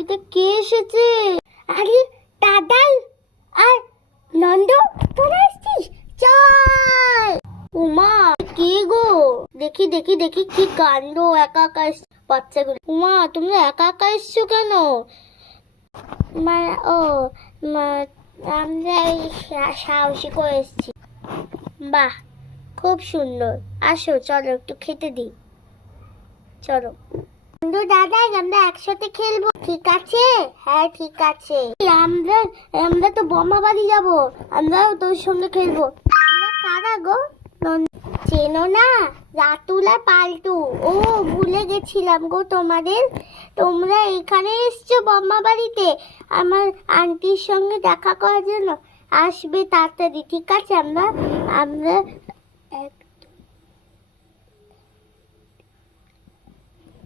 এটা কে এসেছে? আরে দাদাই আর নন্দ, তোরা এসেছিস? চল। উমা, কে গো? দেখি দেখি দেখি, কি কাণ্ড! একা একা বাচ্চাগুলো। উমা, তোমরা একা একা এসছো কেন? মা, ও মা, আমরা সাহসী করে এসেছি। বাহ, খুব সুন্দর। আসো, চলো একটু খেতে দিই। চলো বন্ধু দাদা, আমরা একসাথে খেলবো, ঠিক আছে? হ্যাঁ ঠিক আছে। আমরা আমরা তো বোমা বাড়ি যাবো, আমরাও তোর সঙ্গে খেলবো। কারা গো? চেনো না? রাতুল আর পাল্টু। ও, ভুলে গেছিলাম গো তোমাদের। তোমরা এখানে এসছো বোমা বাড়িতে আমার আন্টির সঙ্গে দেখা করার জন্য। আসবে তাড়াতাড়ি, ঠিক আছে? আমরা আমরা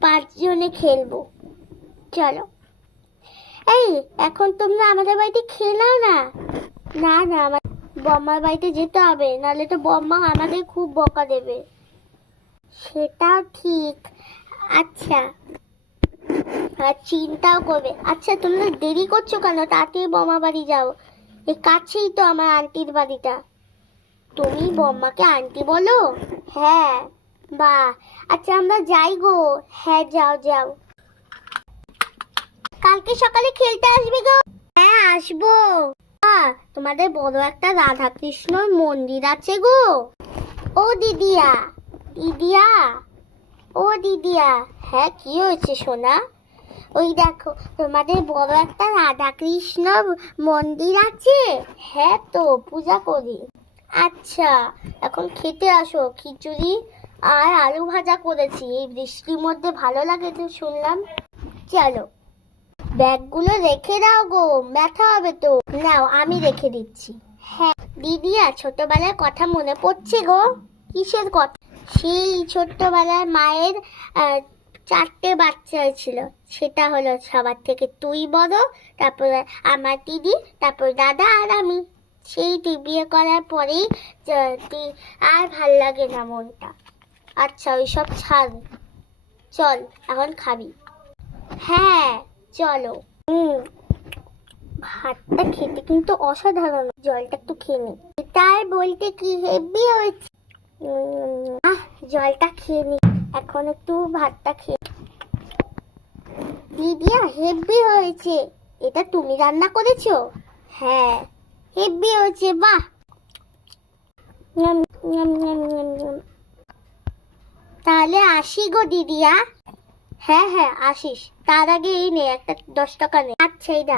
5 জনে খেলবো। চলো। এই, এখন তোমরা আমাদের বাড়িতে খেলাও না। না না, আমার বম্মার বাড়িতে যেতে হবে, নাহলে তো বম্মা আমাদের খুব বকা দেবে। সেটাও ঠিক। আচ্ছা, আর চিন্তাও করবে। আচ্ছা, তোমরা দেরি করছো কেন? তাড়াতাড়ি বম্মা বাড়ি যাও, এই কাছেই তো আমার আন্টির বাড়িটা। তুমি বম্মাকে আন্টি বলো? হ্যাঁ। বাহ, আচ্ছা আমরা যাই গো। হ্যাঁ, যাও যাও। কালকে সকালে খেলতে আসবে গো? হ্যাঁ, আসবো। তোমাদের বড় একটা রাধা কৃষ্ণর মন্দির আছে গো। ও দিদিয়া, দিদিয়া, ও দিদিয়া। হ্যাঁ, কি হয়েছে সোনা? ওই দেখো, তোমাদের বড় একটা রাধা কৃষ্ণ মন্দির আছে। হ্যাঁ তো, পূজা করি। আচ্ছা, এখন খেতে আসো। খিচুড়ি আর আলু ভাজা করেছি, এই বৃষ্টির মধ্যে ভালো লাগে তো শুনলাম। চলো, ব্যাগগুলো রেখে দাও গো, ব্যথা হবে তো। নাও, আমি রেখে দিচ্ছি। হ্যাঁ দিদিয়া, ছোটবেলার কথা মনে পড়ছে গো। কিসের কথা? সেই ছোট্টবেলায় মায়ের 4টে বাচ্চা হয়েছিল। সেটা হলো সবার থেকে তুই বড়, তারপরে আমার দিদি, তারপর দাদা আর আমি। সেই বিয়ে করার পরেই আর ভাল লাগে না মনটা। আচ্ছা, ওইসব ছাড়, চল এখন খাবি। হ্যাঁ চলো। ভাতটা খেতে কিন্তু অসাধারণ। জলটা একটু খেয়ে নি। তাই বলতে কি হেভি হয়েছে। জলটা খেয়ে নি, এখন একটু ভাতটা খেয়ে। দিদিয়া, হেভি হয়েছে। এটা তুমি রান্না করেছো? হ্যাঁ, হেভি হয়েছে। বাহ। তাহলে আসি গো দিদিয়া। হ্যাঁ হ্যাঁ, আসিস। তার আগে এই নে, একটা 10 টাকা নে। আচ্ছা, এই